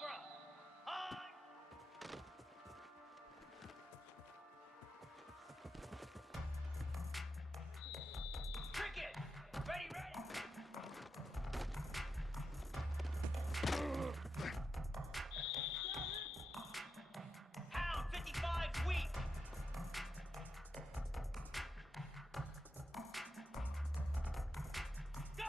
Cobra! High! Cricket! Ready, ready! Hound 55 weak! Go!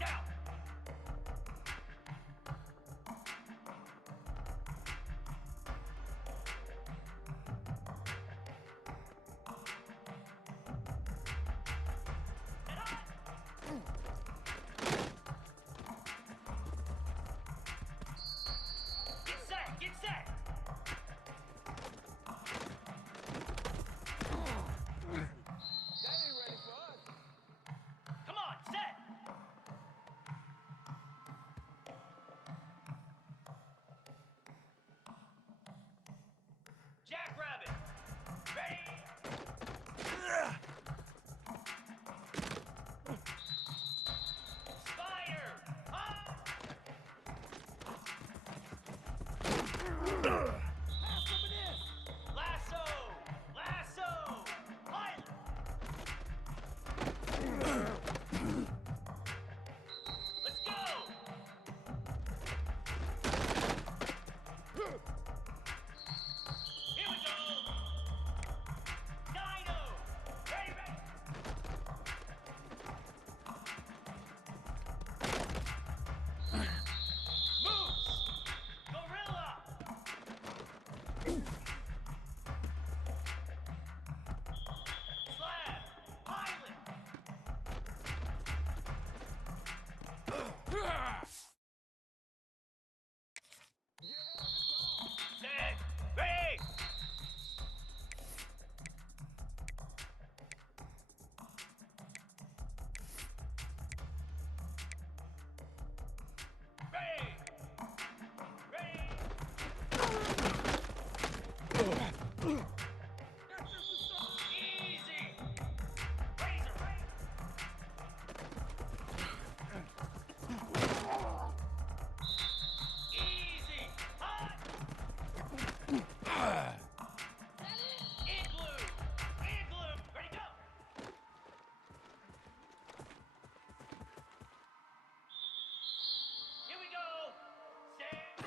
Down! Get on! Get set! Get set! That ain't ready for us. Come on, set! Jackrabbit! Ready! Spider! High! Have some of this. Lasso! Lasso! Pilot! Let's go! Here we go! Dino! Ready, ready! Moose! Gorilla! Slab! Pilot! Set! Ready! Ready! Ready! Easy! Razor, razor! Easy! Hot! Igloo! Igloo! Ready, go! Here we go! Stand!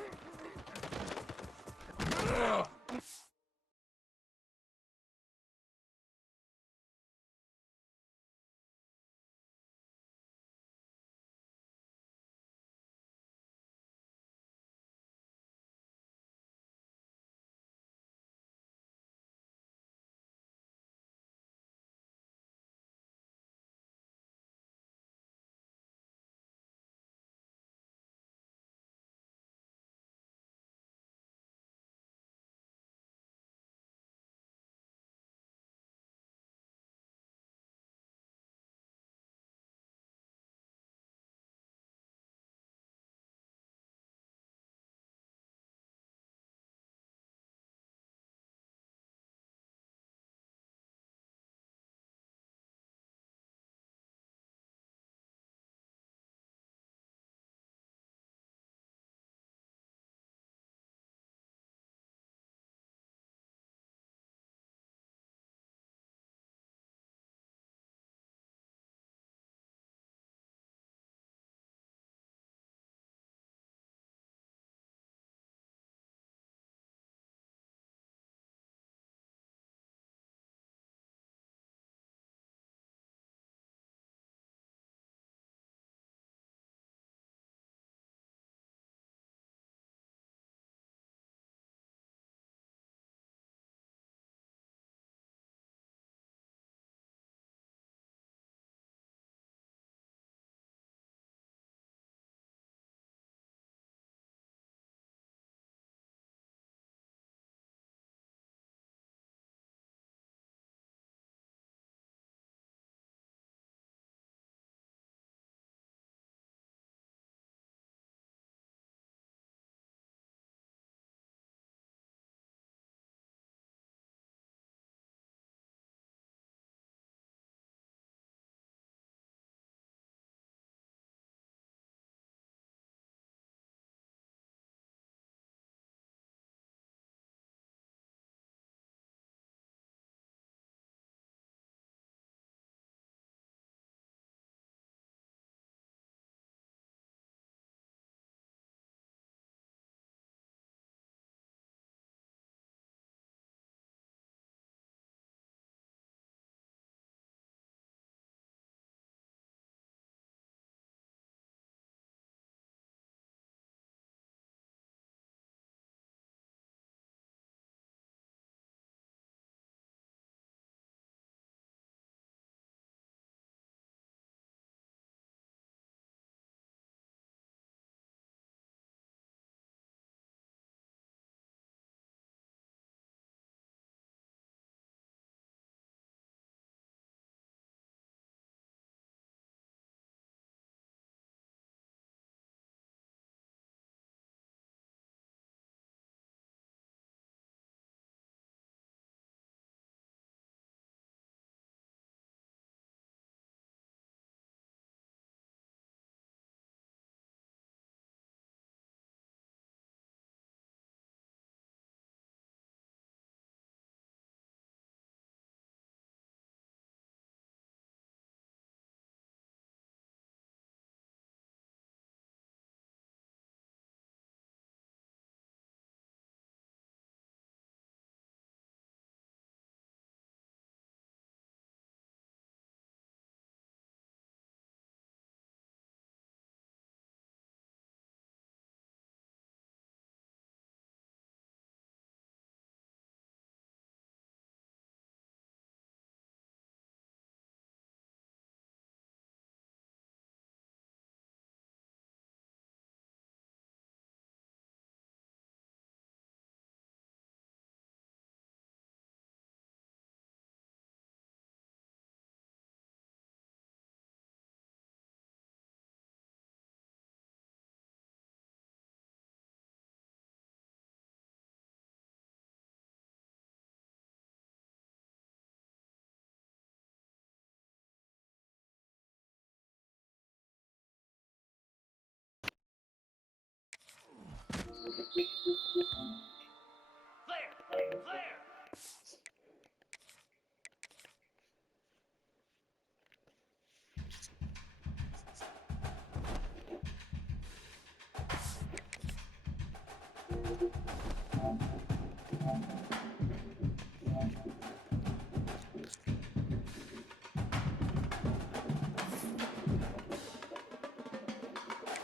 Clear. Clear.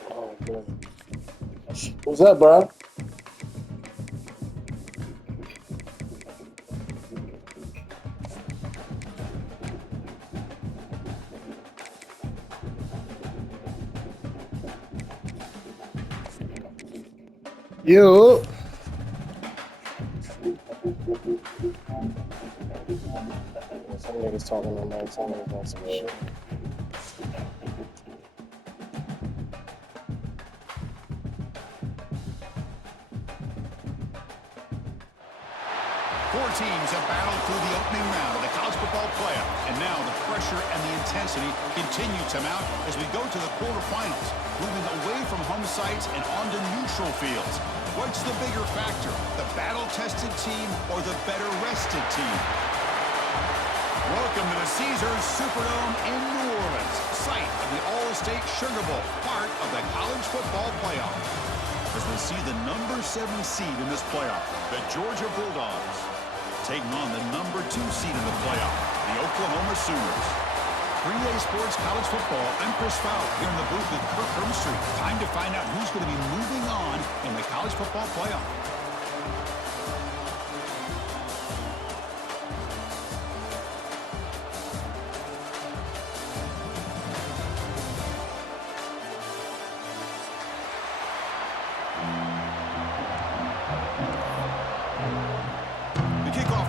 Oh, man. What's up, bro? You. Some niggas talking on my tongue about some shit. Four teams have battled through the opening round of the college football playoff, and now the pressure and the intensity continue to mount as we go to the quarterfinals, moving away from home sites and onto neutral fields. What's the bigger factor, the battle-tested team or the better-rested team? Welcome to the Caesars Superdome in New Orleans, site of the All-State Sugar Bowl, part of the college football playoff. As we see the number 7 seed in this playoff, the Georgia Bulldogs, taking on the number 2 seed in the playoff, the Oklahoma Sooners. 3A Sports College Football, I'm Chris Fowler here in the booth with Kirk Herbstreit. Time to find out who's going to be moving on in the college football playoff.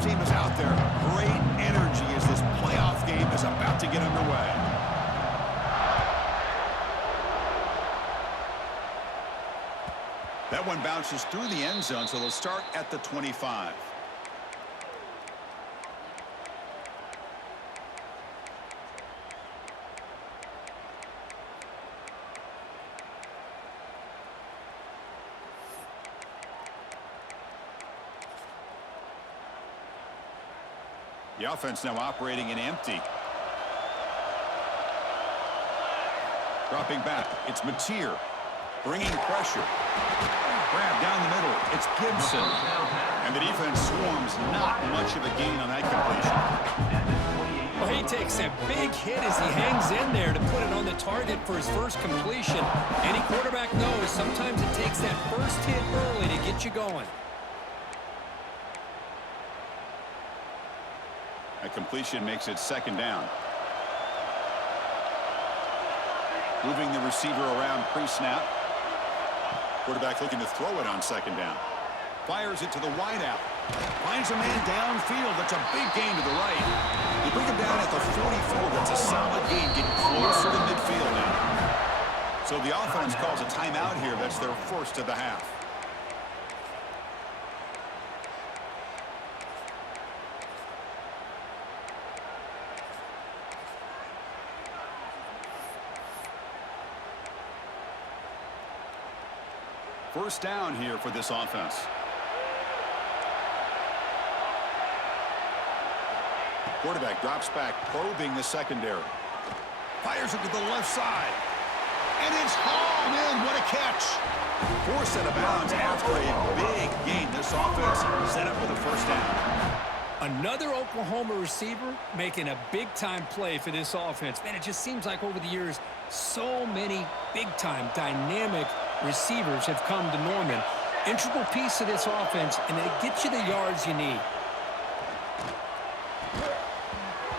Team is out there. Great energy as this playoff game is about to get underway. That one bounces through the end zone, so they'll start at the 25. The offense now operating in empty. Dropping back, it's Mateer. Bringing pressure. Grab down the middle, it's Gibson. And the defense swarms, not much of a gain on that completion. Well, he takes a big hit as he hangs in there to put it on the target for his first completion. Any quarterback knows sometimes it takes that first hit early to get you going. A completion makes it second down. Moving the receiver around pre-snap. Quarterback looking to throw it on second down. Fires it to the wideout. Finds a man downfield. That's a big gain to the right. They bring him down at the 44. That's a solid gain, getting closer to midfield now. So the offense calls a timeout here. That's their first of the half. First down here for this offense. Quarterback drops back, probing the secondary. Fires it to the left side. And it's hauled in. What a catch. Forced out of bounds after a big gain. This offense set up with a first down. Another Oklahoma receiver making a big-time play for this offense. Man, it just seems like over the years, so many big-time, dynamic receivers have come to Norman. Integral piece of this offense, and they get you the yards you need.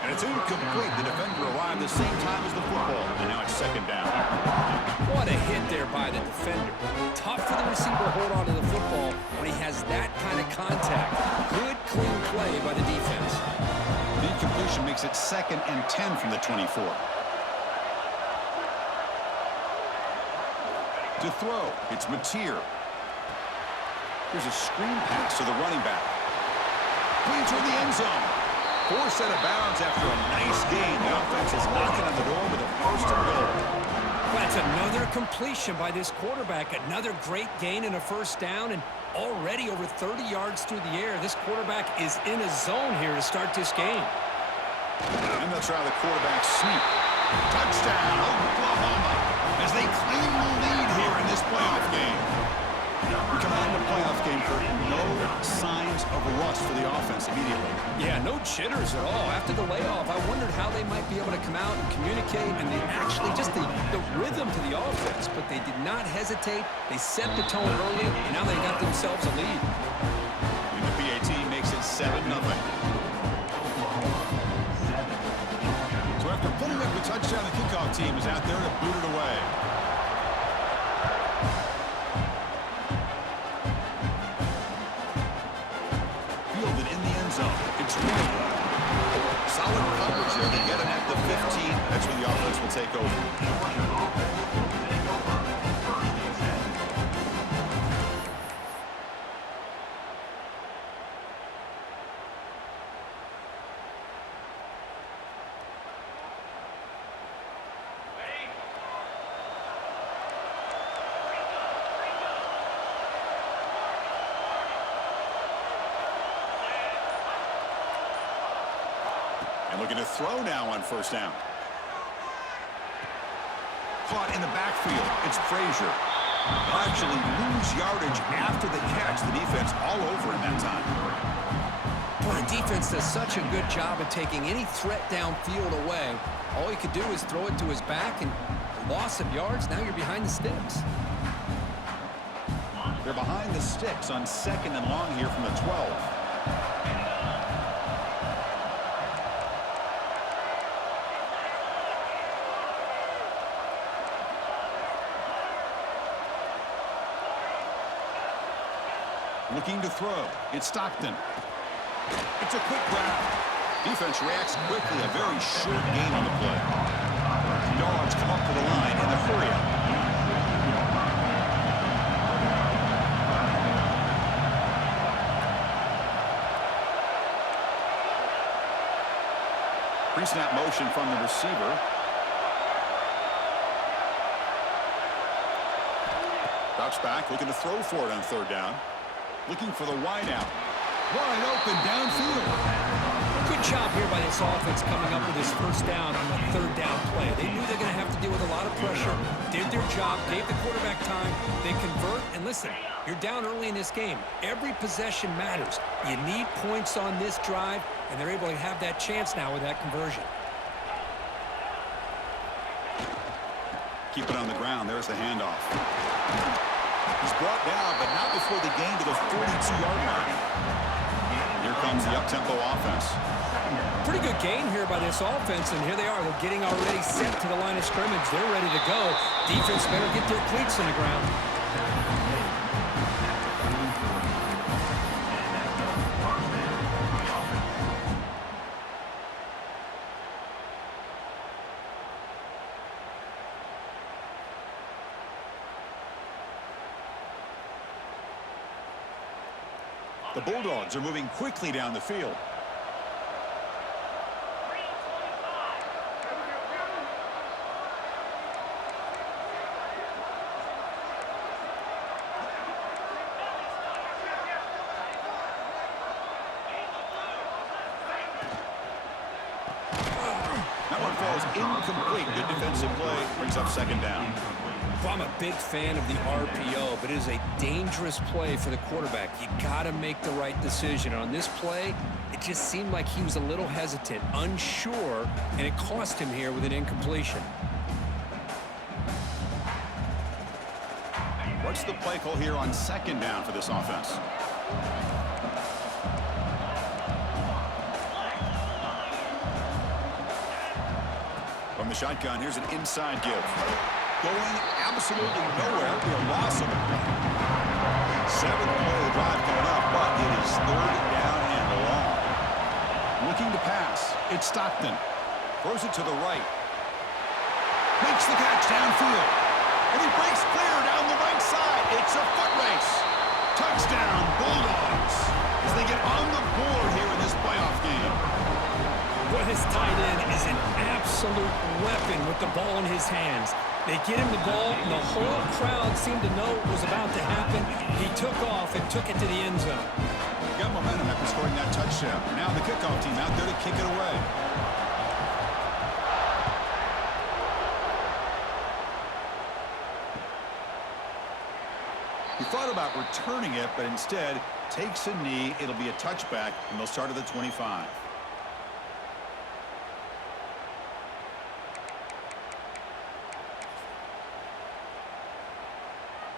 And it's incomplete. The defender arrived the same time as the football, and now it's second down. What a hit there by the defender. Tough for the receiver to hold on to the football when he has that kind of contact. Good, clean play by the defense. The incompletion makes it 2nd and 10 from the 24. To throw, it's Mateer. Here's a screen pass to the running back. Clean toward the end zone. Forced out of bounds after a nice gain. The offense is knocking on the door with a first and goal. That's another completion by this quarterback. Another great gain and a first down, and already over 30 yards through the air. This quarterback is in a zone here to start this game. And they'll try the quarterback sneak. Touchdown, Oklahoma, as they claim the lead here in this playoff game. We come out of the playoff game for no signs of rust for the offense immediately. Yeah, no jitters at all. After the layoff, I wondered how they might be able to come out and communicate, and they actually just the rhythm to the offense, but they did not hesitate. They set the tone early, and now they got themselves a lead. And the PAT makes it 7-0. So after putting up the touchdown, the kickoff team is out there to boot it away. Fielded in the end zone. It's really solid coverage here. They get it at the 15. That's where the offense will take over. And looking to throw now on first down. Caught in the backfield. It's Frazier. They'll actually lose yardage after the catch. The defense all over in that time. Boy, the defense does such a good job of taking any threat downfield away. All he could do is throw it to his back, and loss of yards, now you're behind the sticks. They're behind the sticks on 2nd and long here from the 12. Looking to throw. It's Stockton. It's a quick grab. Defense reacts quickly. A very short game on the play. Dogs come up to the line in a hurry up. Pre-snap motion from the receiver. Drops back, looking to throw for it on 3rd down. Looking for the wideout. Wide open downfield. Good job here by this offense coming up with his first down on the 3rd down play. They knew they're going to have to deal with a lot of pressure, did their job, gave the quarterback time, they convert, and listen, you're down early in this game. Every possession matters. You need points on this drive, and they're able to have that chance now with that conversion. Keep it on the ground. There's the handoff. He's brought down, but not before the gain to the 42-yard line. Here comes the up-tempo offense. Pretty good gain here by this offense, and here they are. They're getting already set to the line of scrimmage. They're ready to go. Defense better get their cleats in the ground. The Bulldogs are moving quickly down the field. That one falls incomplete. Good defensive play. Brings up 2nd down. Well, I'm a big fan of the RPO, but it is a dangerous play for the quarterback. You got to make the right decision. On this play, it just seemed like he was a little hesitant, unsure, and it cost him here with an incompletion. What's the play call here on 2nd down for this offense? From the shotgun, here's an inside give. Going absolutely nowhere. It'll be a loss of the play. 7th play of the drive coming up, but it is 3rd down and long. Looking to pass. It's Stockton. Throws it to the right. Makes the catch downfield. And he breaks clear down the right side. It's a foot race. Touchdown, Bulldogs, as they get on the board here in this playoff game. Well, his tight end is an absolute weapon with the ball in his hands. They get him the ball, and the whole crowd seemed to know what was about to happen. He took off and took it to the end zone. Got momentum after scoring that touchdown. Now the kickoff team out there to kick it away. He thought about returning it, but instead takes a knee. It'll be a touchback, and they'll start at the 25.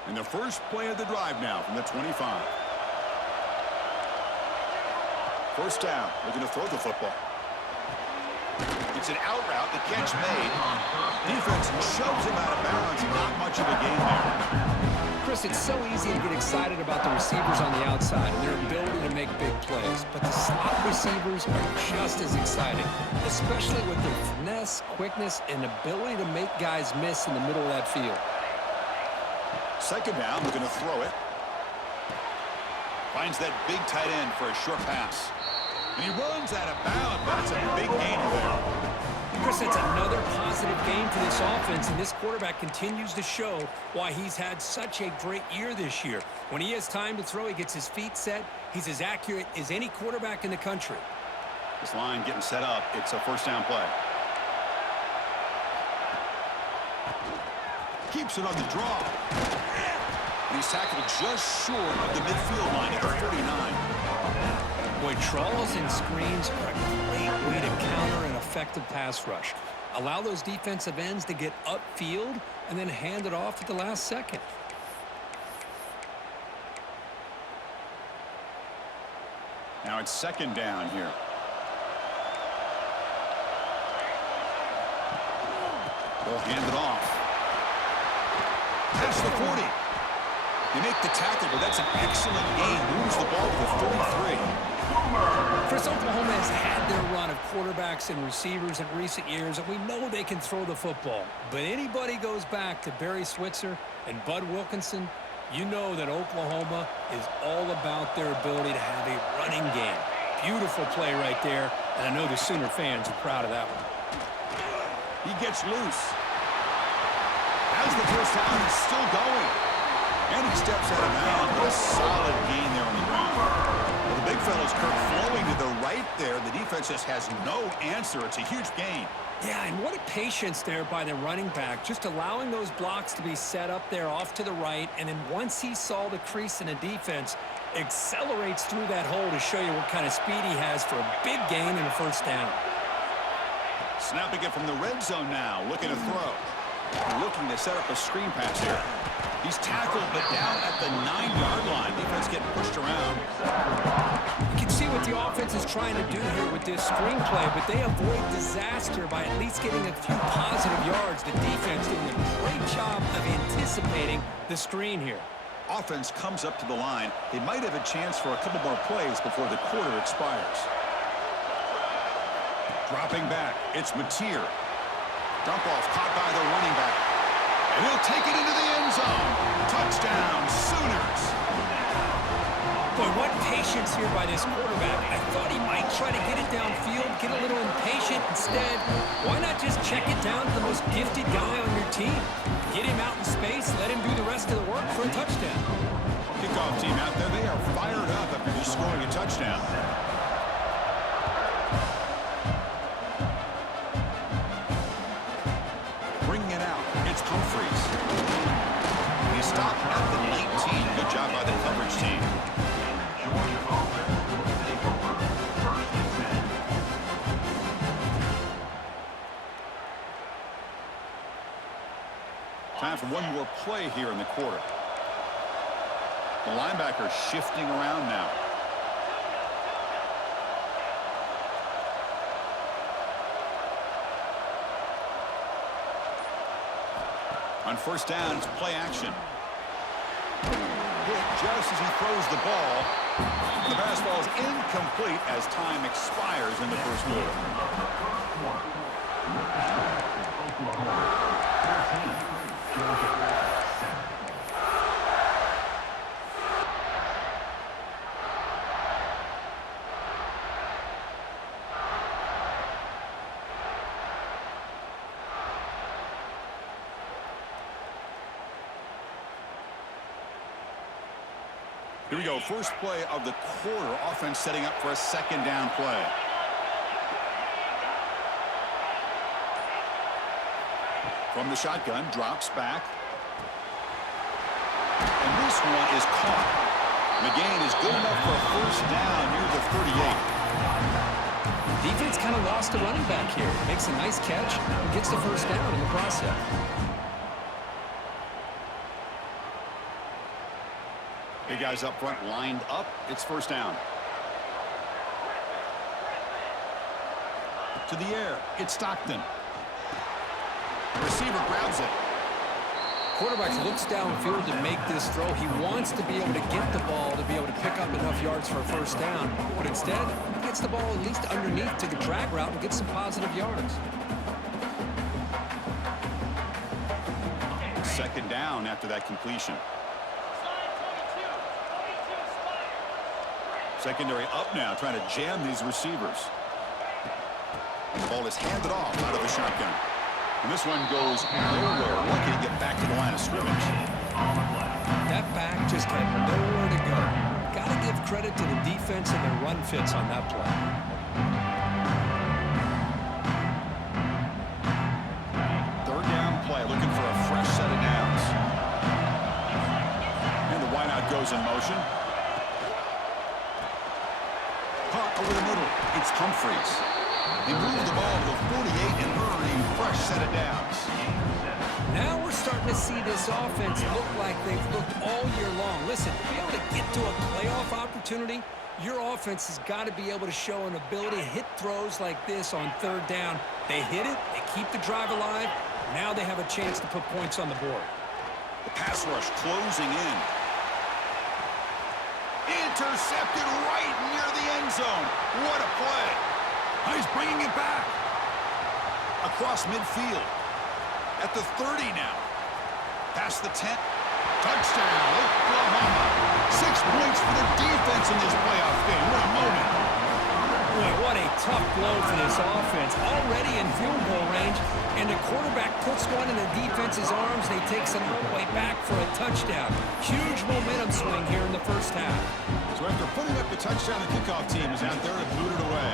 And the first play of the drive now from the 25. First down, looking to throw the football. It's an out route, the catch made. Defense shoves him out of bounds, not much of a gain there. Chris, it's so easy to get excited about the receivers on the outside and their ability to make big plays, but the slot receivers are just as exciting, especially with their finesse, quickness, and ability to make guys miss in the middle of that field. Second down, looking to throw it. Finds that big tight end for a short pass. And he runs out of bounds, but it's a big gain there. Chris, it's another positive game for this offense, and this quarterback continues to show why he's had such a great year this year. When he has time to throw, he gets his feet set. He's as accurate as any quarterback in the country. This line getting set up. It's a first down play. Keeps it on the draw. And he's tackled just short of the midfield line at the 39. Boy, draws and screens are a great way to counter an effective pass rush. Allow those defensive ends to get upfield and then hand it off at the last second. Now it's second down here. They'll hand it off. That's the 40. They make the tackle, but that's an excellent gain. Moves the ball to the 43. Chris, Oklahoma has had their run of quarterbacks and receivers in recent years, and we know they can throw the football. But anybody goes back to Barry Switzer and Bud Wilkinson, you know that Oklahoma is all about their ability to have a running game. Beautiful play right there, and I know the Sooner fans are proud of that one. He gets loose. As the first down is still going. And he steps out of bounds, but a solid gain there on the ground. Well, the big fella's Kirk flowing to the right there. The defense just has no answer. It's a huge gain. Yeah, and what a patience there by the running back, just allowing those blocks to be set up there off to the right, and then once he saw the crease in the defense, accelerates through that hole to show you what kind of speed he has for a big gain and a first down. Snapping it from the red zone now, looking to throw. Looking to set up a screen pass here. He's tackled, but down at the 9-yard line. Defense getting pushed around. You can see what the offense is trying to do here with this screen play, but they avoid disaster by at least getting a few positive yards. The defense doing a great job of anticipating the screen here. Offense comes up to the line. They might have a chance for a couple more plays before the quarter expires. Dropping back, it's Mateer. Dump off caught by the running back. And he'll take it into the end zone. Touchdown, Sooners. Boy, what patience here by this quarterback. I thought he might try to get it downfield, get a little impatient. Instead, why not just check it down to the most gifted guy on your team? Get him out in space, let him do the rest of the work for a touchdown. Kickoff team out there, they are fired up after just scoring a touchdown. Bringing it out, it's Humphreys. He stopped at the 19. Good job by the coverage team. Time for one more play here in the quarter. The linebacker shifting around now. On first down, it's play action. Hit just as he throws the ball. The pass ball is incomplete as time expires in the first quarter. Here we go. First play of the quarter. Offense setting up for a second down play. From the shotgun, drops back. And this one is caught. The gain is good enough for a first down near the 38. Defense kind of lost a running back here. Makes a nice catch and gets the first down in the process. Big guys up front lined up. It's first down. To the air. It's Stockton. Receiver grabs it. Quarterback looks downfield to make this throw. He wants to be able to get the ball to be able to pick up enough yards for a first down. But instead, he gets the ball at least underneath to the drag route and gets some positive yards. Second down after that completion. Secondary up now, trying to jam these receivers. The ball is handed off out of the shotgun. And this one goes nowhere. Lucky to get back to the line of scrimmage. That back just had nowhere to go. Got to give credit to the defense and their run fits on that play. Third down play, looking for a fresh set of downs. And the wideout goes in motion. Caught over the middle. It's Humphreys. They move the ball to the 48 and earn a fresh set of downs. Now we're starting to see this offense look like they've looked all year long. Listen, to be able to get to a playoff opportunity, your offense has got to be able to show an ability to hit throws like this on third down. They hit it, they keep the drive alive. Now they have a chance to put points on the board. The pass rush closing in. Intercepted right near the end zone. What a play. He's bringing it back. Across midfield. At the 30 now. Past the 10. Touchdown, Oklahoma. 6 points for the defense in this playoff game. What a moment. Boy, what a tough blow for this offense. Already in field goal range, and the quarterback puts one in the defense's arms. They takes it all the way back for a touchdown. Huge momentum swing here in the first half. So after putting up the touchdown, the kickoff team is out there to boot it away.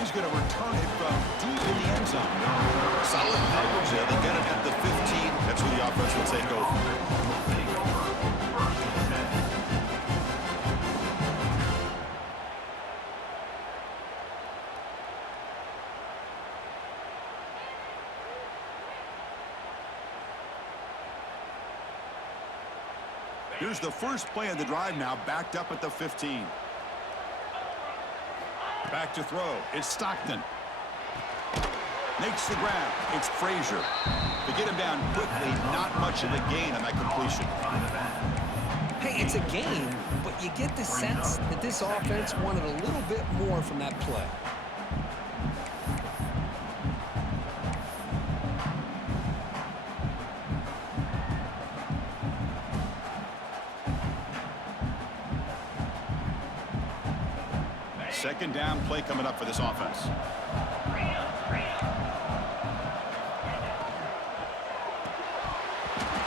He's going to return it from deep in the end zone. Solid coverage there. They get it at the 15. That's where the offense will take over. Here's the first play of the drive now, backed up at the 15. Back to throw. It's Stockton. Makes the grab. It's Frazier. To get him down quickly, not much of a gain on that completion. Hey, it's a game, but you get the sense that this offense wanted a little bit more from that play. Second down play coming up for this offense.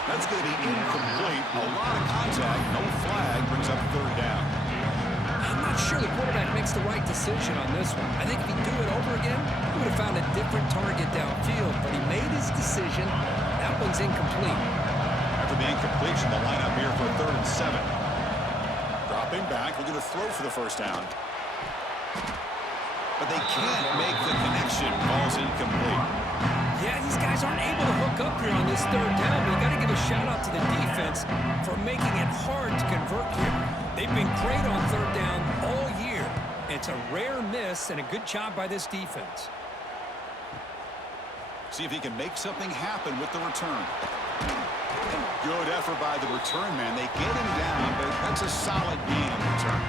That's going to be incomplete. A lot of contact. No flag. Brings up third down. I'm not sure the quarterback makes the right decision on this one. I think if he'd do it over again, he would have found a different target downfield. But he made his decision. That one's incomplete. After the incompletion, the lineup here for 3rd and 7. Dropping back. Looking to throw for the first down. But they can't make the connection. Ball's incomplete. Yeah, these guys aren't able to hook up here on this third down, but you got to give a shout-out to the defense for making it hard to convert here. They've been great on third down all year. It's a rare miss and a good job by this defense. See if he can make something happen with the return. Good effort by the return man. They get him down, but that's a solid gain in return.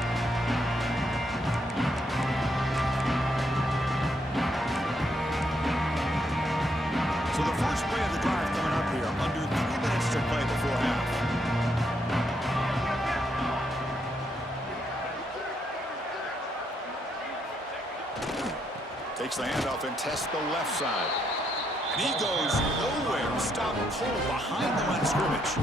So the first play of the drive coming up here. Under 3 minutes to play before half. Takes the handoff and tests the left side. And he goes nowhere to stop cold behind the line of scrimmage.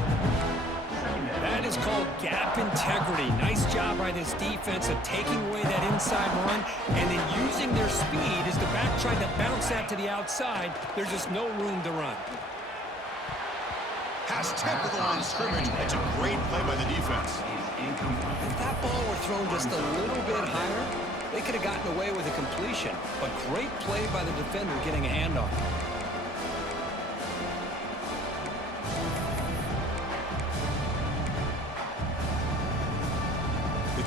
That is called gap integrity. Nice job by this defense of taking away that inside run and then using their speed as the back tried to bounce that to the outside. There's just no room to run. Pass tipped at the line of scrimmage. It's a great play by the defense. If that ball were thrown just a little bit higher, they could have gotten away with a completion. But great play by the defender getting a hand on it.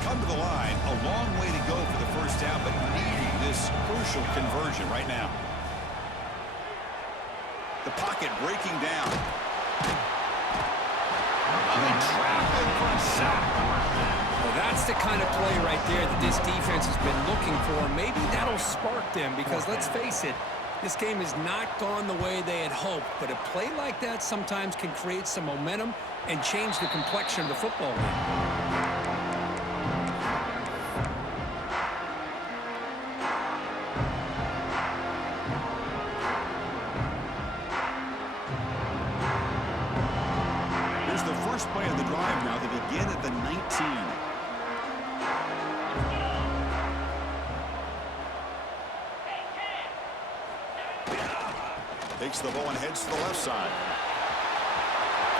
Come to the line, a long way to go for the first down, but needing this crucial conversion right now. The pocket breaking down. Trapped for a sack. Well, that's the kind of play right there that this defense has been looking for. Maybe that'll spark them because, let's face it, this game has not gone the way they had hoped. But a play like that sometimes can create some momentum and change the complexion of the football game. First play of the drive now. They begin at the 19. Takes the ball and heads to the left side.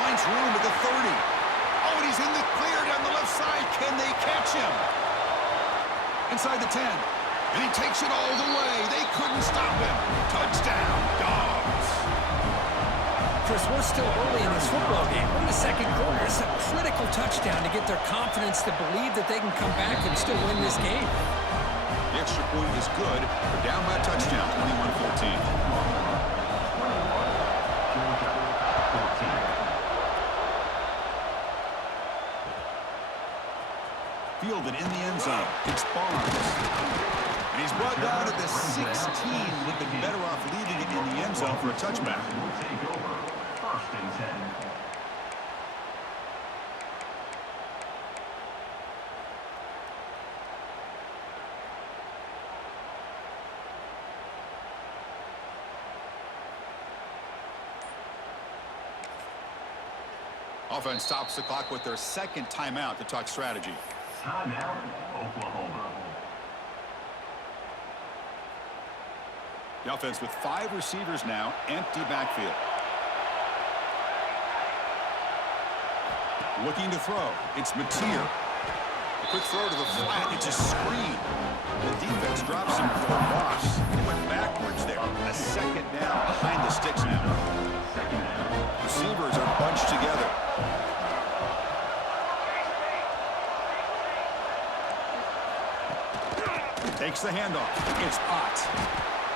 Finds room at the 30. Oh, and he's in the clear down the left side. Can they catch him? Inside the 10. And he takes it all the way. They couldn't stop him. Touchdown, Dogs. Chris, we're still early in this football game. We're in the second quarter. It's a critical touchdown to get their confidence to believe that they can come back and still win this game. The extra point is good. They're down by a touchdown, 21-14. Fielded in the end zone. It's Barnes. And he's brought down at the 16. Would have been better off leaving it in the end zone for a touchback. Offense stops the clock with their second timeout to talk strategy. Timeout, Oklahoma. The offense with 5 receivers now, empty backfield. Looking to throw. It's Mateer. A quick throw to the flat. It's a screen. The defense drops him for a loss. He went backwards there. A second down behind the sticks now. Receivers are bunched together. Takes the handoff. It's Ott.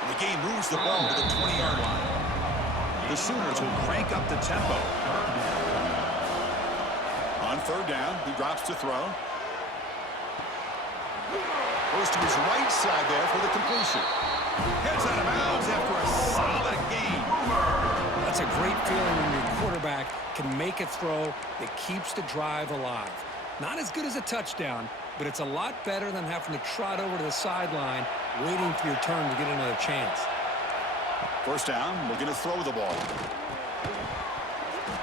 And the game moves the ball to the 20-yard line. The Sooners will crank up the tempo. On third down, he drops to throw. Goes to his right side there for the completion. Heads out of bounds after a solid gain. That's a great feeling when your quarterback can make a throw that keeps the drive alive. Not as good as a touchdown, but it's a lot better than having to trot over to the sideline waiting for your turn to get another chance. First down, looking to throw the ball.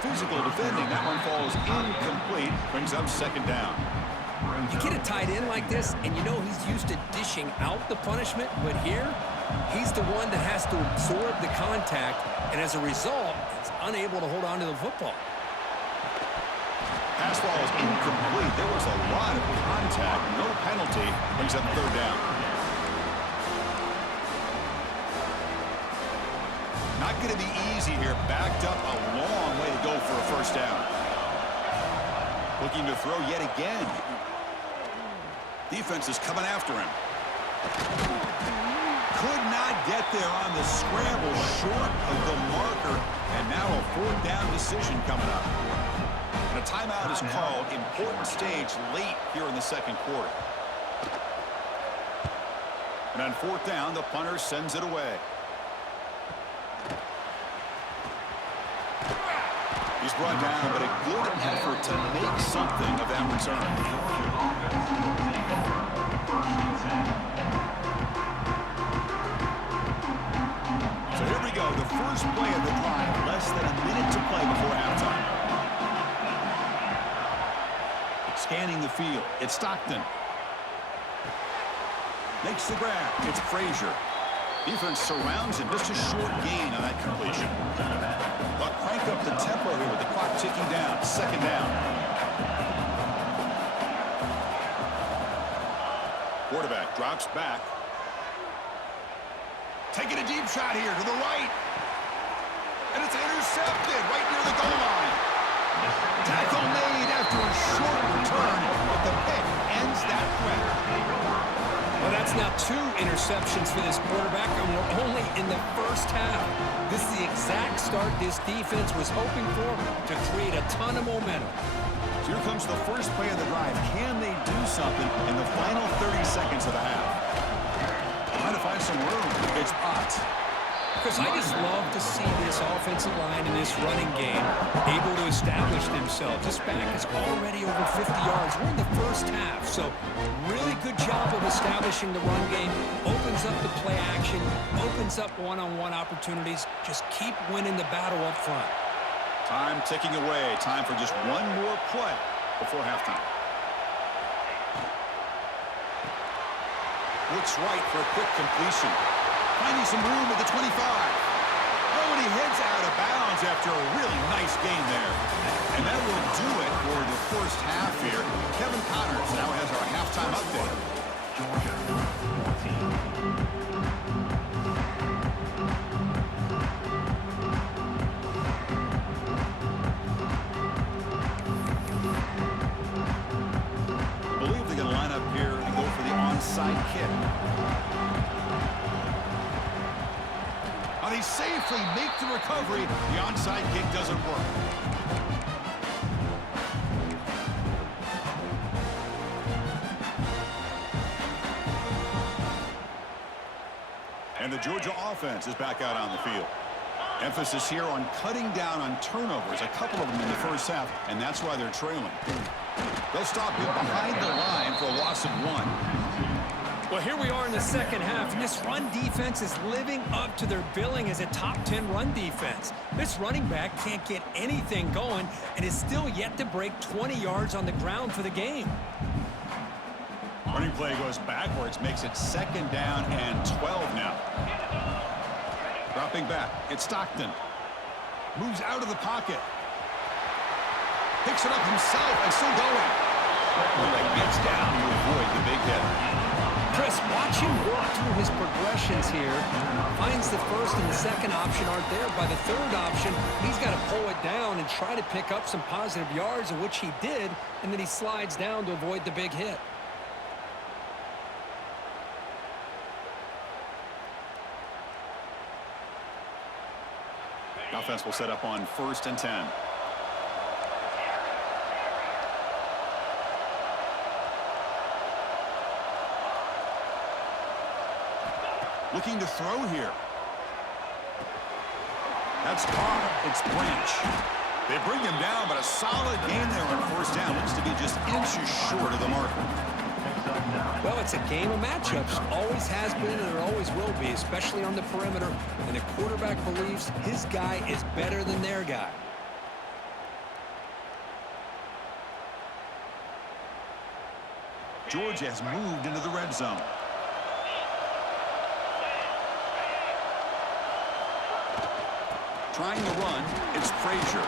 Physical defending. That one falls incomplete. Brings up second down. You get a tight end like this, and you know he's used to dishing out the punishment, but here, he's the one that has to absorb the contact, and as a result, he's unable to hold on to the football. Pass ball is incomplete. There was a lot of contact. No penalty. Brings up third down. Not going to be easy here. Backed up a long way to go for a first down. Looking to throw yet again. Defense is coming after him. Could not get there on the scramble, short of the marker. And now a fourth down decision coming up. And a timeout is called. Important stage late here in the second quarter. And on fourth down, the punter sends it away. He's brought down, but a good effort to make something of that return. So here we go. The first play taking the field. It's Stockton. Makes the grab. It's Frazier. Defense surrounds him. Just a short gain on that completion. But crank up the tempo here with the clock ticking down. Second down. Quarterback drops back. Taking a deep shot here to the right. And it's intercepted right near the goal line. Tackle made after a short return, but the pick ends that threat. Well, that's now 2 interceptions for this quarterback, and we're only in the first half. This is the exact start this defense was hoping for to create a ton of momentum. So here comes the first play of the drive. Can they do something in the final 30 seconds of the half? Trying to find some room. It's Ott. Because I just love to see this offensive line in this running game able to establish themselves. This back is already over 50 yards. We're in the first half, so really good job of establishing the run game. Opens up the play action, opens up one-on-one opportunities. Just keep winning the battle up front. Time ticking away. Time for just one more play before halftime. Looks right for a quick completion. Finding some room at the 25. Oh, and he heads out of bounds after a really nice gain there. And that will do it for the first half here. Kevin Connors now has our halftime update. Georgia 14. I believe they're going to line up here and go for the onside kick. They safely make the recovery. The onside kick doesn't work. And the Georgia offense is back out on the field. Emphasis here on cutting down on turnovers, a couple of them in the first half, and that's why they're trailing. They'll stop him behind the line for a loss of 1. Well, here we are in the second half, and this run defense is living up to their billing as a top 10 run defense. This running back can't get anything going and is still yet to break 20 yards on the ground for the game. Running play goes backwards, makes it second down and 12 now. Dropping back, it's Stockton. Moves out of the pocket. Picks it up himself and still going. But gets down to avoid the big hit. Chris, watch him work through his progressions here. Finds the first and the second option aren't there. By the third option, he's got to pull it down and try to pick up some positive yards, of which he did, and then he slides down to avoid the big hit. Offense will set up on 1st and 10. Looking to throw here. That's caught. It's Branch. They bring him down, but a solid gain there on 1st down. Looks to be just inches short of the marker. Well, it's a game of matchups. Always has been and it always will be, especially on the perimeter. And the quarterback believes his guy is better than their guy. Georgia has moved into the red zone. Trying to run, it's Frazier.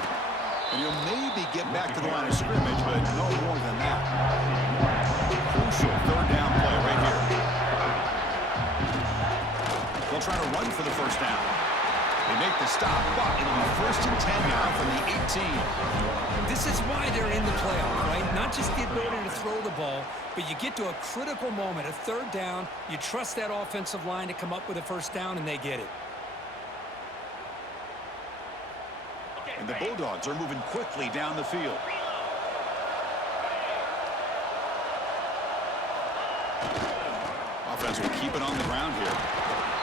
And he'll maybe get back to the line of scrimmage, but no more than that. Crucial 3rd down play right here. They'll try to run for the 1st down. They make the stop, but it'll be 1st and 10 now from the 18. This is why they're in the playoff, right? Not just the ability to throw the ball, but you get to a critical moment, a 3rd down. You trust that offensive line to come up with a 1st down, and they get it. And the Bulldogs are moving quickly down the field. Offense will keep it on the ground here.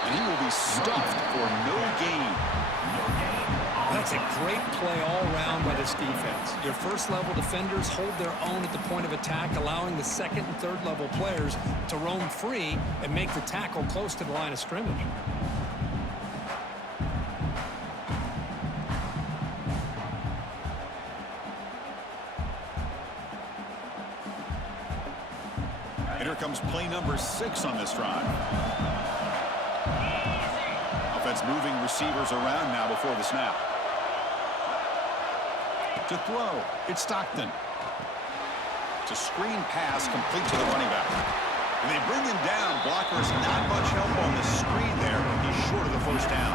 And he will be stuffed for no gain. That's a great play all around by this defense. Your first-level defenders hold their own at the point of attack, allowing the 2nd and 3rd-level players to roam free and make the tackle close to the line of scrimmage. number 6 on this drive. Offense moving receivers around now before the snap. To throw, it's Stockton. It's a screen pass complete to the running back. And they bring him down. Blockers not much help on the screen there. He's short of the first down.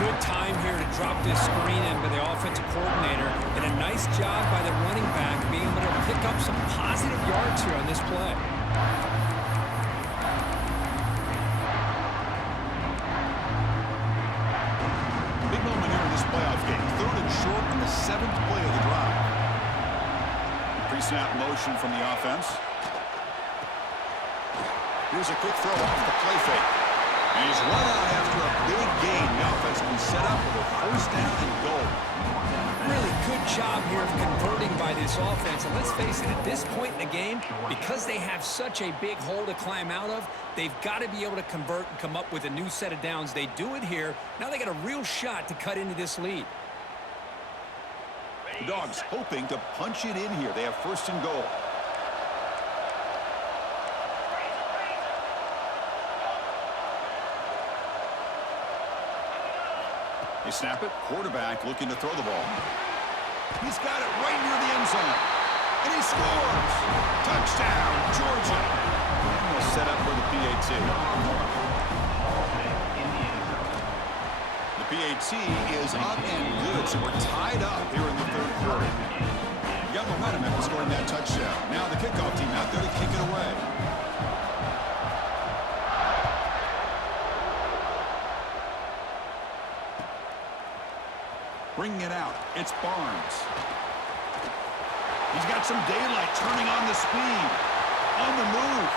Good time here to drop this screen in by the offensive coordinator. And a nice job by the running back being able to pick up some positive yards here on this play. Big moment here in this playoff game. 3rd and short on the 7th play of the drive. Pre-snap motion from the offense. Here's a quick throw off the play fake. And he's run out after a big gain. The offense can set up with a first down and goal. Really good job here of converting by this offense. And let's face it, at this point in the game, because they have such a big hole to climb out of, they've got to be able to convert and come up with a new set of downs. They do it here. Now they got a real shot to cut into this lead. The Dogs hoping to punch it in here. They have 1st and goal. They snap it. Quarterback looking to throw the ball. He's got it right near the end zone. And he scores! Touchdown, Georgia! And they'll set up for the PAT. The PAT is up and good, so we're tied up here in the 3rd quarter. You got momentum after scoring that touchdown. Now the kickoff team out there to kick it away. Bringing it out, it's Barnes. He's got some daylight, turning on the speed. On the move.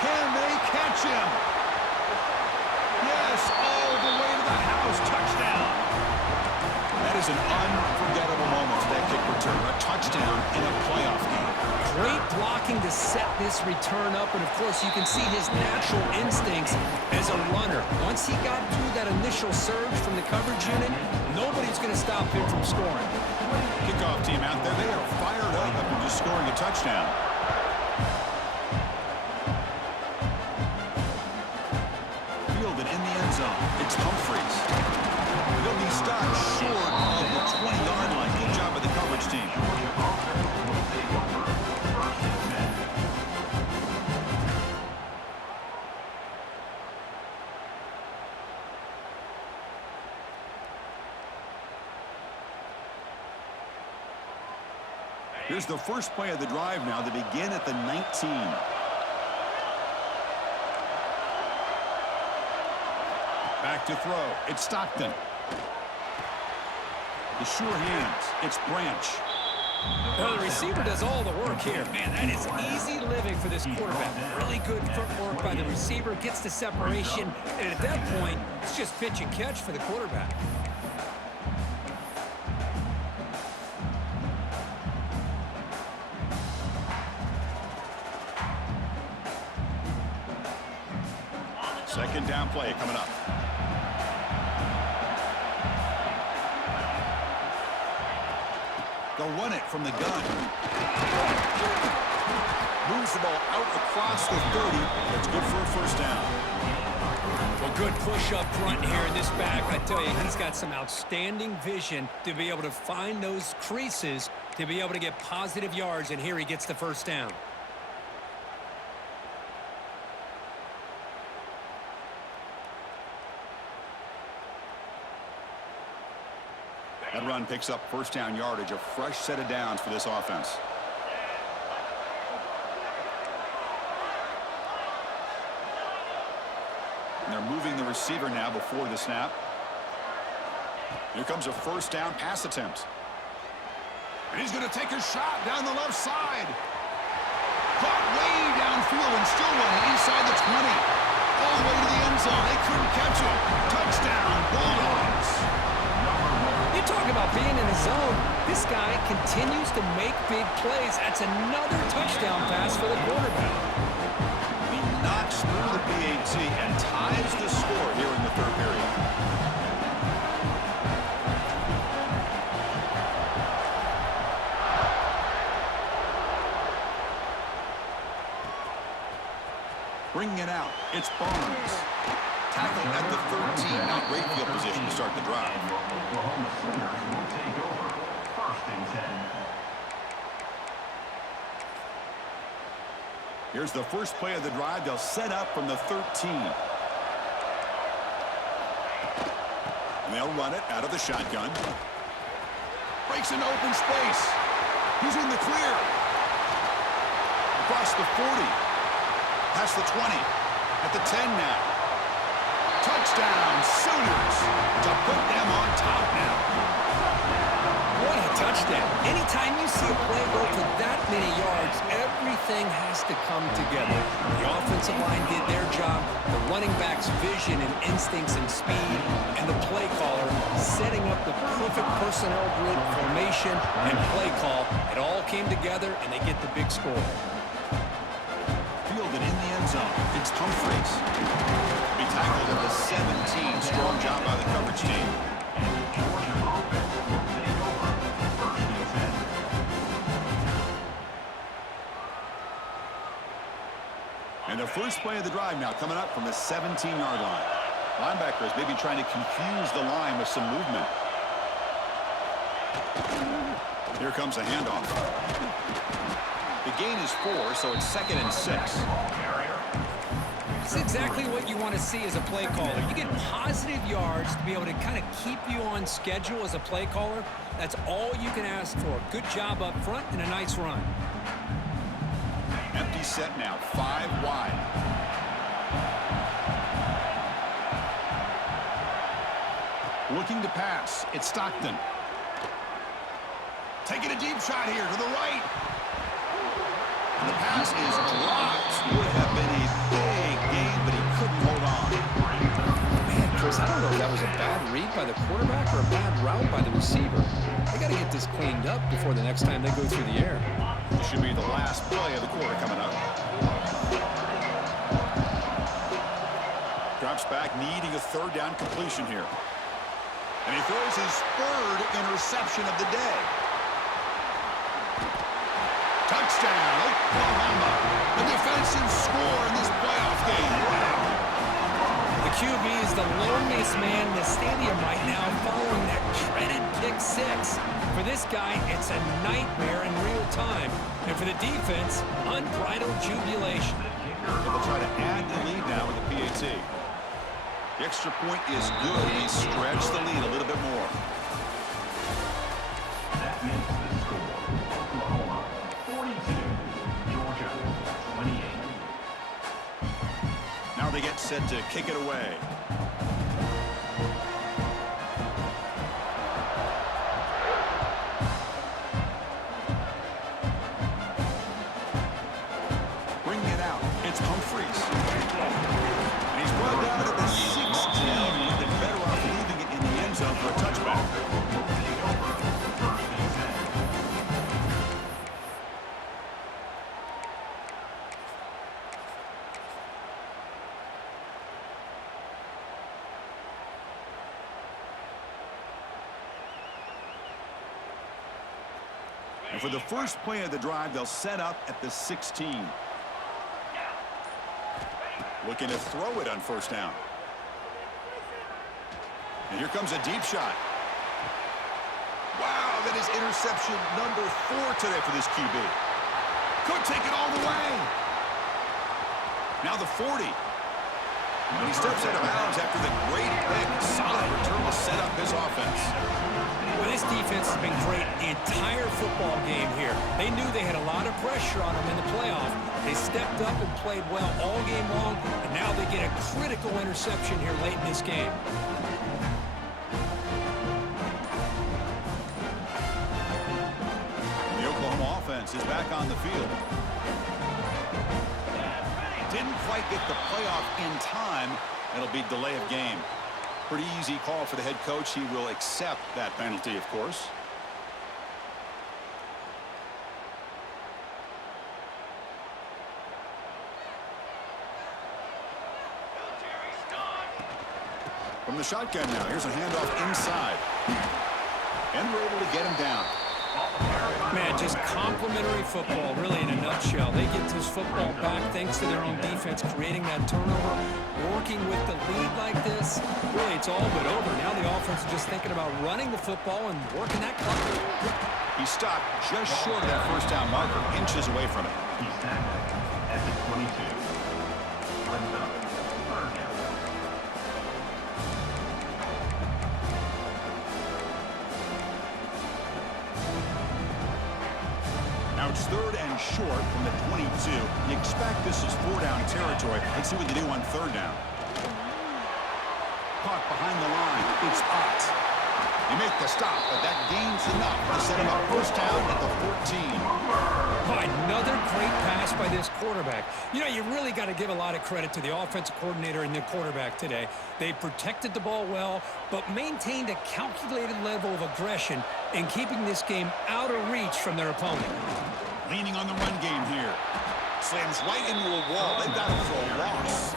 Can they catch him? Yes, all the way to the house. Touchdown. That is an unforgettable moment for that kick return. A touchdown in a playoff game. Great blocking to set this return up, and of course you can see his natural instincts as a runner. Once he got through that initial surge from the coverage unit, nobody's going to stop him from scoring. Kickoff team out there, they are fired up after just scoring a touchdown. Fielded in the end zone. It's Humphreys. He'll be stopped short of the 20-yard line. Good job by the coverage team. Here's the first play of the drive now to begin at the 19. Back to throw. It's Stockton. The sure hands. It's Branch. Well, the receiver does all the work here. Man, that is easy living for this quarterback. Really good footwork by the receiver. Gets the separation. And at that point, it's just pitch and catch for the quarterback. Second down play coming up. They'll run it from the gun. Moves the ball out across the 30. That's good for a first down. Well, good push up front here in this back. I tell you, he's got some outstanding vision to be able to find those creases to be able to get positive yards, and here he gets the first down. That run picks up first down yardage, a fresh set of downs for this offense. And they're moving the receiver now before the snap. Here comes a first down pass attempt. And he's going to take a shot down the left side. Caught way downfield and still running inside the 20. All the way to the end zone. They couldn't catch him. Touchdown, Bulldogs. You talk about being in the zone. This guy continues to make big plays. That's another touchdown pass for the quarterback. He knocks through the PAT and ties the score here in the third period. Bringing it out, it's Barnes. Tackle at the 13. Not great field position to start the drive. And your Oklahoma Sooners will take over. 1st and 10. Here's the first play of the drive. They'll set up from the 13. And they'll run it out of the shotgun. Breaks into open space. He's in the clear. Across the 40. Past the 20. At the 10 now. Touchdown, Sooners, to put them on top now. What a touchdown. Anytime you see a play go for that many yards, everything has to come together. The offensive line did their job, the running back's vision and instincts and speed, and the play caller setting up the perfect personnel grid formation and play call. It all came together, and they get the big score. Fielded in the end zone. It's Humphreys. Be tackled at the 17. Strong job by the coverage team. Georgia offense will take over. 1st and 10. And the first play of the drive now coming up from the 17-yard line. Linebackers maybe trying to confuse the line with some movement. Here comes a handoff. The gain is 4, so it's 2nd and 6. It's exactly what you want to see as a play caller. You get positive yards to be able to kind of keep you on schedule as a play caller. That's all you can ask for. Good job up front and a nice run. Empty set now, 5 wide. Looking to pass. It's Stockton. Taking a deep shot here to the right. And the pass is dropped. Would have been a big game, but he couldn't hold on. Man, Chris, I don't know if that was a bad read by the quarterback or a bad route by the receiver. They got to get this cleaned up before the next time they go through the air. This should be the last play of the quarter coming up. Drops back, needing a 3rd down completion here. And he throws his 3rd interception of the day. Touchdown, Oklahoma. The defensive score in this playoff game. Wow. The QB is the loneliest man in the stadium right now following that dreaded pick 6. For this guy, it's a nightmare in real time. And for the defense, unbridled jubilation. They'll try to add the lead now with the PAT. The extra point is good. They stretch the lead a little bit more. That makes the score. Oklahoma 42, Georgia 28. Now they get set to kick it away. Bringing it out. It's Humphreys. And he's brought down at the 16. They're better off leaving it in the end zone for a touchback. And for the first play of the drive, they'll set up at the 16. Looking to throw it on 1st down. And here comes a deep shot. Wow, that is interception number 4 today for this QB. Could take it all the way. Now the 40. And he steps out of bounds after the great pick. Solid return to set up his offense. Well, this defense has been great the entire football game here. They knew they had a lot of pressure on them in the playoff. They stepped up and played well all game long, and now they get a critical interception here late in this game. The Oklahoma offense is back on the field. Didn't quite get the playoff in time. It'll be delay of game. Pretty easy call for the head coach. He will accept that penalty, of course. From the shotgun now, here's a handoff inside. And we're able to get him down. Man, just complimentary football, really in a nutshell. They get this football back thanks to their own defense, creating that turnover, working with the lead like this. Really, it's all but over. Now the offense is just thinking about running the football and working that clock. He stopped just short of that first down marker, inches away from it. He's tackled at the 22. Brings up third down. Now it's third and short from the 22. You expect this is 4-down territory. Let's see what they do on third down. Caught behind the line. It's Ott. They make the stop, but that gains enough to set him up first down at the 14. Oh, another great pass by this quarterback. You know, you really got to give a lot of credit to the offensive coordinator and the quarterback today. They protected the ball well, but maintained a calculated level of aggression in keeping this game out of reach from their opponent. Leaning on the run game here. Slams right into a wall. They've got him for a loss.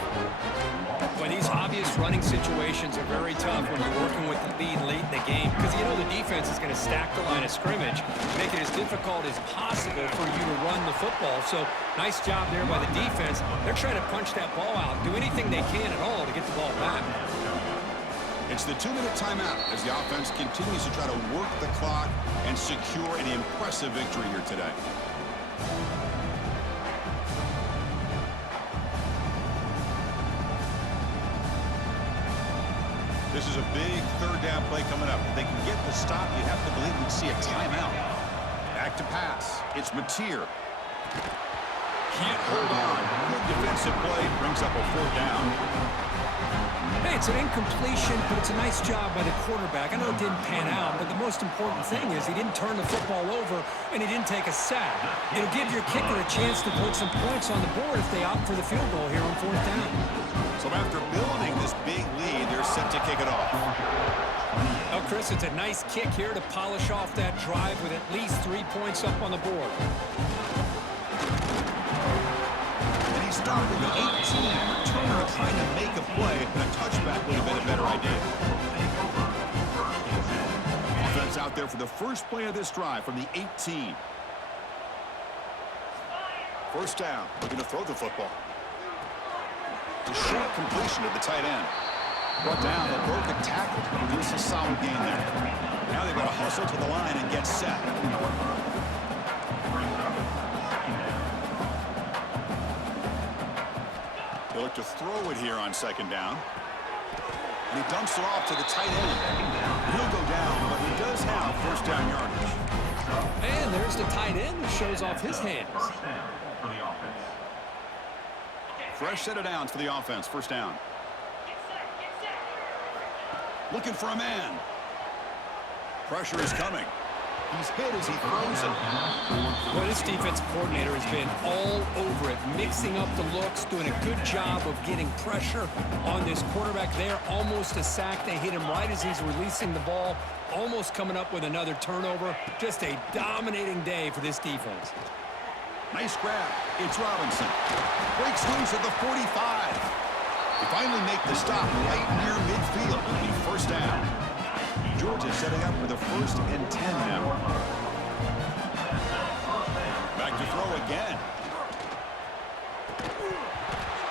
Well, these obvious running situations are very tough when you're working with the lead late in the game because you know the defense is going to stack the line of scrimmage, make it as difficult as possible for you to run the football. So nice job there by the defense. They're trying to punch that ball out, do anything they can at all to get the ball back. It's the 2-minute timeout as the offense continues to try to work the clock and secure an impressive victory here today. This is a big third down play coming up. If they can get the stop, you have to believe we'd see a timeout. Back to pass. It's Mateer. Can't hold on. Good defensive play. Brings up a fourth down. Hey, it's an incompletion, but it's a nice job by the quarterback. I know it didn't pan out, but the most important thing is he didn't turn the football over and he didn't take a sack. It'll give your kicker a chance to put some points on the board if they opt for the field goal here on fourth down. So after building this big lead, they're set to kick it off. Oh, Chris, it's a nice kick here to polish off that drive with at least 3 points up on the board. And he started at the 18. Turner trying to make a play, and a touchback would have been a better idea. Offense out there for the first play of this drive from the 18. First down, looking to throw the football. The short completion of the tight end. Brought down, they broke a tackle to produce a solid gain there. Now they've got to hustle to the line and get set. They look to throw it here on second down. And he dumps it off to the tight end. He'll go down, but he does have first down yardage. And there's the tight end who shows off his hands. Fresh set of downs for the offense. First down. Looking for a man. Pressure is coming. He's hit as he throws it. Well, this defense coordinator has been all over it, mixing up the looks, doing a good job of getting pressure on this quarterback there. Almost a sack. They hit him right as he's releasing the ball, almost coming up with another turnover. Just a dominating day for this defense. Nice grab. It's Robinson. Breaks loose at the 45. They finally make the stop right near midfield. It'll be first down. Georgia setting up for the 1st and 10 now. Back to throw again.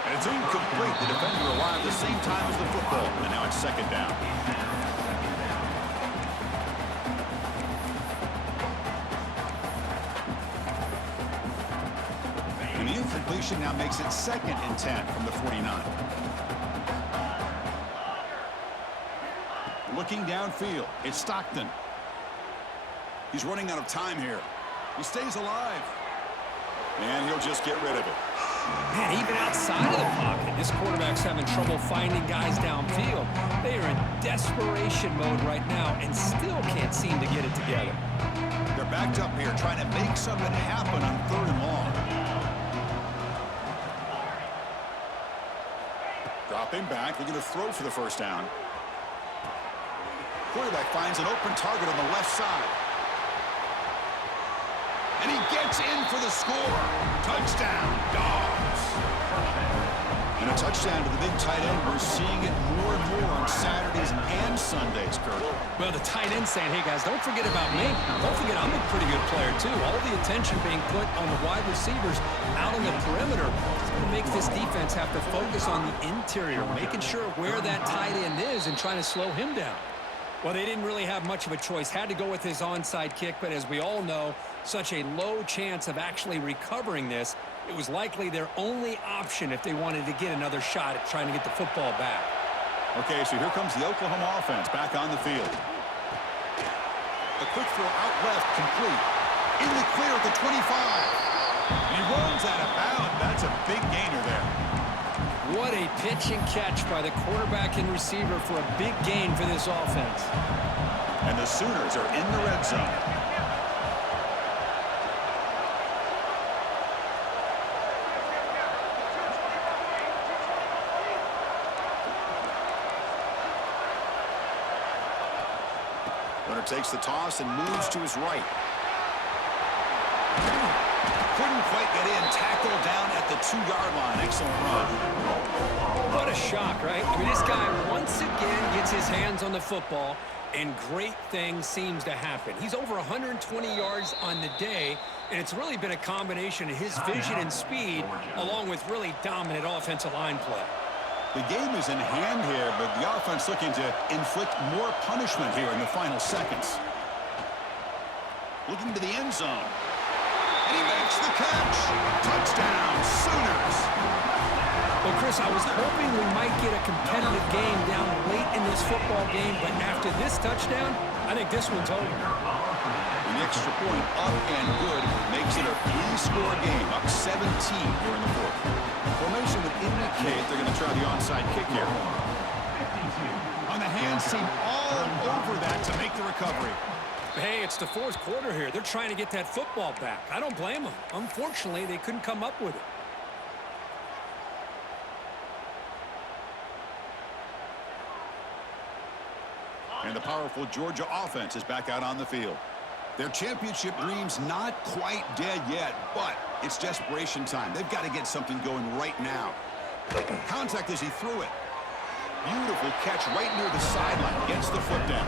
And it's incomplete. The defender arrived the same time as the football. And now it's second down. And the incompletion now makes it 2nd and 10 from the 49. Looking downfield, it's Stockton. He's running out of time here. He stays alive. And he'll just get rid of it. Man, even outside of the pocket, this quarterback's having trouble finding guys downfield. They are in desperation mode right now and still can't seem to get it together. They're backed up here trying to make something happen on 3rd and long. Dropping back, looking to throw for the first down. Quarterback finds an open target on the left side. And he gets in for the score. Touchdown, Dogs. And a Touchdown to the big tight end. We're seeing it more and more on Saturdays and Sundays, Kurt. Well, the tight end saying, hey, guys, don't forget about me. Don't forget I'm a pretty good player, too. All the attention being put on the wide receivers out on the perimeter. It's going to make this defense have to focus on the interior, making sure where that tight end is and trying to slow him down. Well, they didn't really have much of a choice. Had to go with his onside kick, but as we all know, such a low chance of actually recovering this. It was likely their only option if they wanted to get another shot at trying to get the football back. Okay, so here comes the Oklahoma offense back on the field. A quick throw out left, complete. In the clear at the 25. And he runs out of bounds. That's a big gainer there. What a pitch and catch by the quarterback and receiver for a big gain for this offense. And the Sooners are in the red zone. Runner takes the toss and moves to his right. Couldn't quite get in. Tackled down at the 2-yard line. Excellent run. What a shock, right? I mean, this guy once again gets his hands on the football, and great things seems to happen. He's over 120 yards on the day, and it's really been a combination of his vision and speed along with really dominant offensive line play. The game is in hand here, but the offense looking to inflict more punishment here in the final seconds. Looking to the end zone. And he makes the catch. Touchdown, Sooners. Well, Chris, I was hoping we might get a competitive game down late in this football game, but after this touchdown, I think this one's over. The extra point up and good makes it a 3-score game, up 17 here in the fourth. Formation would indicate they're going to try the onside kick here. On the hands team all over that to make the recovery. Hey, it's the fourth quarter here. They're trying to get that football back. I don't blame them. Unfortunately, they couldn't come up with it. And the powerful Georgia offense is back out on the field. Their championship dreams not quite dead yet, but it's desperation time. They've got to get something going right now. Contact as he threw it. Beautiful catch right near the sideline. Gets the foot down.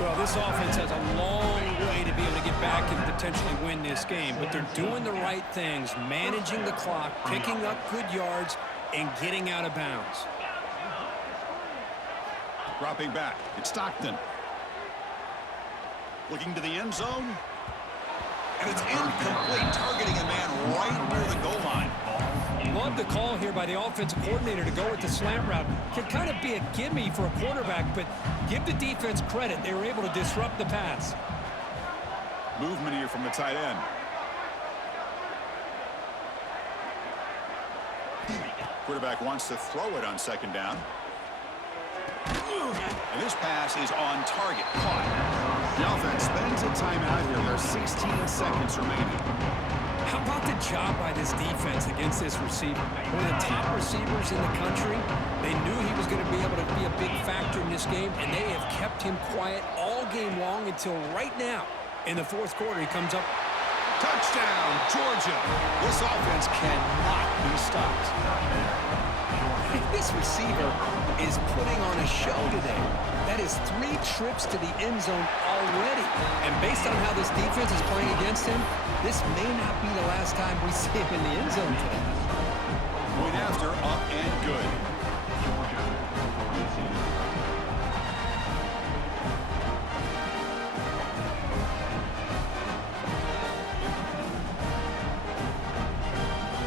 Well, this offense has a long way to be able to get back and potentially win this game, but they're doing the right things, managing the clock, picking up good yards, and getting out of bounds. Dropping back. It's Stockton. Looking to the end zone. And it's incomplete, targeting a man right near the goal line. Love the call here by the offensive coordinator to go with the slant route. Can kind of be a gimme for a quarterback, but give the defense credit. They were able to disrupt the pass. Movement here from the tight end. Quarterback wants to throw it on second down. And this pass is on target. Caught. The offense spends a timeout here. There's 16 seconds remaining. How about the job by this defense against this receiver? One of the top receivers in the country. They knew he was going to be able to be a big factor in this game, and they have kept him quiet all game long until right now. In the fourth quarter, he comes up. Touchdown, Georgia. This offense cannot be stopped. This receiver is putting on a show today. That is 3 trips to the end zone already. And based on how this defense is playing against him, this may not be the last time we see him in the end zone today. Point after, up and good.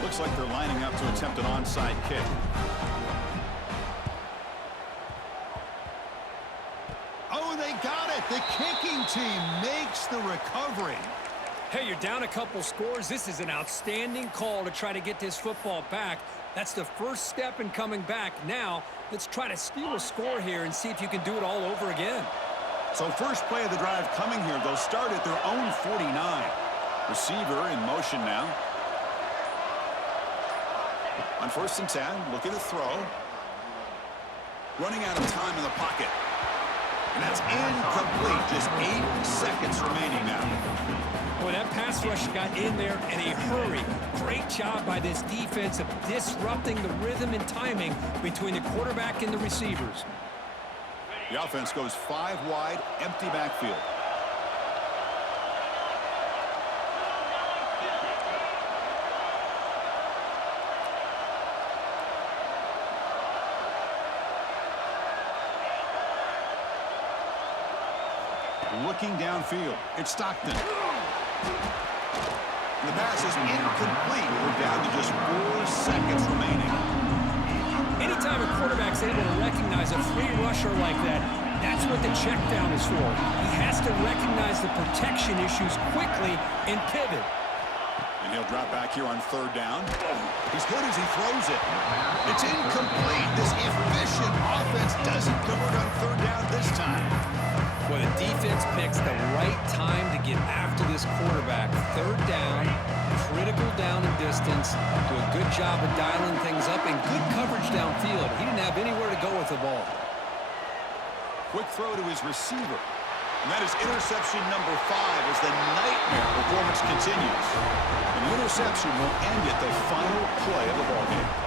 Looks like they're lining up to attempt an onside kick. Oh, they got it. The kicking team makes the recovery. Hey, you're down a couple scores. This is an outstanding call to try to get this football back. That's the first step in coming back. Now, let's try to steal a score here and see if you can do it all over again. So first play of the drive coming here. They'll start at their own 49. Receiver in motion now. On 1st and 10, looking to throw. Running out of time in the pocket. And that's incomplete. Just 8 seconds remaining now. Boy, that pass rush got in there in a hurry. Great job by this defense of disrupting the rhythm and timing between the quarterback and the receivers. The offense goes 5 wide, empty backfield. Looking downfield, it's Stockton. The pass is incomplete. We're down to just 4 seconds remaining. Anytime a quarterback's able to recognize a free rusher like that, that's what the check down is for. He has to recognize the protection issues quickly and pivot. And he'll drop back here on 3rd down. He's good as he throws it. It's incomplete. This efficient offense doesn't convert on 3rd down this time. Well, the defense picks the right time to get after this quarterback. 3rd down, critical down and distance. Do a good job of dialing things up and good coverage downfield. He didn't have anywhere to go with the ball. Quick throw to his receiver. And that is interception number 5 as the nightmare performance continues. And the interception will end at the final play of the ballgame.